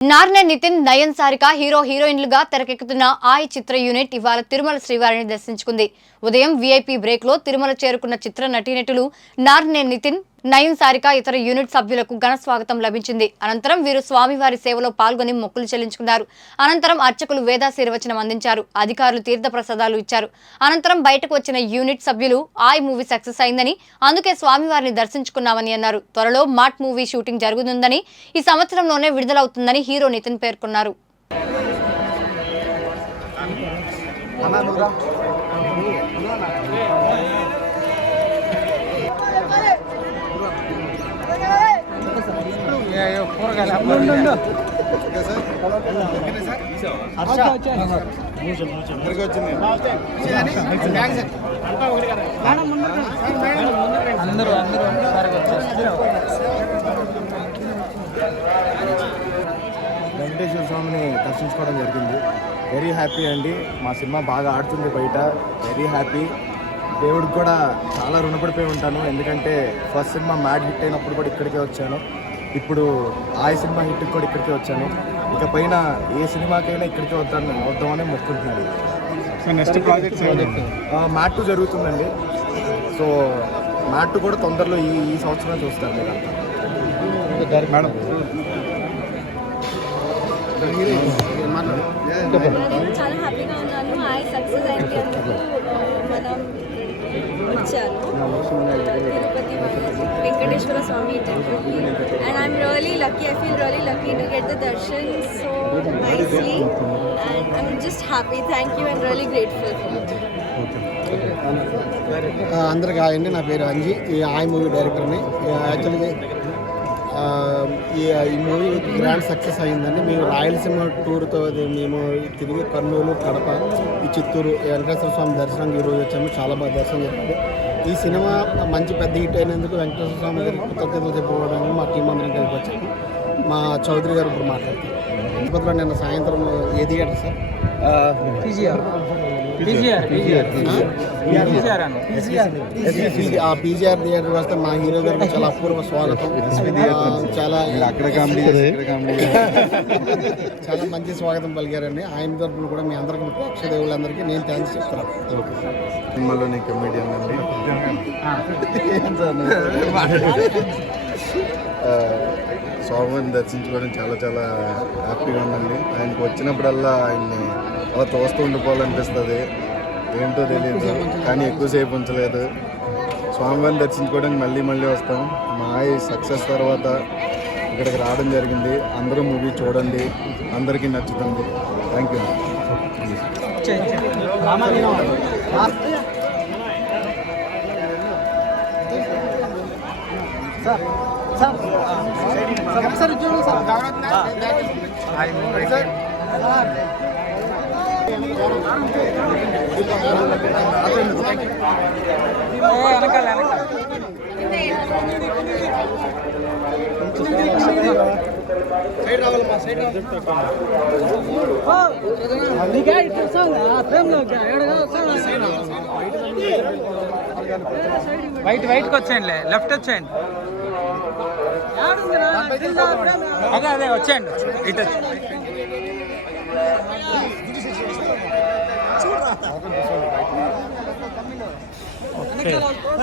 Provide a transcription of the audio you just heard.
నార్నే నితిన్, నయన్ సారిక హీరోయిన్లుగా తెరకెక్కుతున్న ఆయి చిత్ర యూనిట్ ఇవాళ తిరుమల శ్రీవారిని దర్శించుకుంది. ఉదయం వీఐపీ బ్రేక్ లో తిరుమల చేరుకున్న చిత్ర నటీనటులు నార్నే నితిన్, నయన్ సారిక ఇతర యూనిట్ సభ్యులకు ఘన స్వాగతం లభించింది. అనంతరం వీరు స్వామివారి సేవలో పాల్గొని మొక్కులు చెల్లించుకున్నారు. అనంతరం అర్చకులు వేదాశీర్వచనం అందించారు. అధికారులు తీర్థ ప్రసాదాలు ఇచ్చారు. అనంతరం బయటకు వచ్చిన యూనిట్ సభ్యులు ఆయి మూవీ సక్సెస్ అయిందని, అందుకే స్వామివారిని దర్శించుకున్నామని అన్నారు. త్వరలో మాట్ మూవీ షూటింగ్ జరుగుతుందని, ఈ సంవత్సరంలోనే విడుదలవుతుందని హీరో నితిన్ పేర్కొన్నారు. వెంకటేశ్వర స్వామిని దర్శించుకోవడం జరిగింది. వెరీ హ్యాపీ అండి. మా సినిమా బాగా ఆడుతుంది బయట. Very happy. దేవుడికి కూడా చాలా రుణపడిపోయి ఉంటాను. ఎందుకంటే ఫస్ట్ సినిమా మ్యాడ్ హిట్ అయినప్పుడు కూడా ఇక్కడికే వచ్చాను. ఇప్పుడు ఆయ సినిమా హిట్కి కూడా ఇక్కడికే వచ్చాను. ఇక పైన ఏ సినిమాకైనా ఇక్కడికే వద్దామని మొక్కుకుంటున్నాను. నెక్స్ట్ ప్రాజెక్ట్ మ్యాట్ 2 జరుగుతుందండి. సో మ్యాట్ 2 కూడా తొందరలో ఈ సంవత్సరం చూస్తారు మీరు. మేడం నేను చాలా హ్యాపీగా ఉన్నాను. ఆయి సక్సెస్ అయింది అందుకు మనం వచ్చాను తిరుపతి వెంకటేశ్వర స్వామి టెంపుల్కి. And I'm really lucky. I feel really lucky to get the Darshan so nicely and I'm just happy. Thank you and really grateful. అందరికీ హాయ్ అండి. నా పేరు అంజీ. ఈ ఆయి మూవీ డైరెక్టర్ని. యాక్చువల్గా ఈ మూవీ గ్రాండ్ సక్సెస్ అయిందండి. మేము రాయలసీమ టూర్తో మేము తిరిగి కర్నూలు, కడప, ఈ చిత్తూరు వెంకటేశ్వర స్వామి దర్శనానికి ఈరోజు వచ్చాము. చాలా బాగా దర్శనం జరిగింది. ఈ సినిమా మంచి పెద్ద హిట్ అయినందుకు వెంకటేశ్వర స్వామి గారికి కృతజ్ఞతలు చెప్పుకోవడానికి మా టీం అందరం కలిసి వచ్చాము. మా చౌదరి గారు ఇప్పుడు మాట్లాడతారు. తిరుపతిలో నిన్న సాయంత్రం ఏ థియేటర్ సార్? పీజీఆర్ థియేటర్ వస్తే మా హీరో గారికి చాలా అపూర్వ స్వాగతం. చాలా చాలా మంచి స్వాగతం పలికారండి. ఆయన తరఫున కూడా మీ అందరికీ ప్రేక్షకులందరికీ నేను థ్యాంక్స్ చెప్తాను. సినిమాలోని కమెడియన్ అండి. స్వామిని దర్శించుకోవడం చాలా చాలా హ్యాపీగా ఉందండి. ఆయనకు వచ్చినప్పుడల్లా ఆయన్ని అలా తోస్తూ ఉండిపోవాలనిపిస్తుంది. ఏంటో తెలియదు కానీ ఎక్కువసేపు ఉంచలేదు. స్వామివారిని దర్శించుకోవడానికి మళ్ళీ మళ్ళీ వస్తాం. మా ఆయి సక్సెస్ తర్వాత ఇక్కడికి రావడం జరిగింది. అందరూ మూవీ చూడండి, అందరికీ నచ్చుతుంది. Thank you. వైట్కి వచ్చేయండి, లెఫ్ట్ వచ్చేయండి. అదే వచ్చేయండి, ఇటు వచ్చి.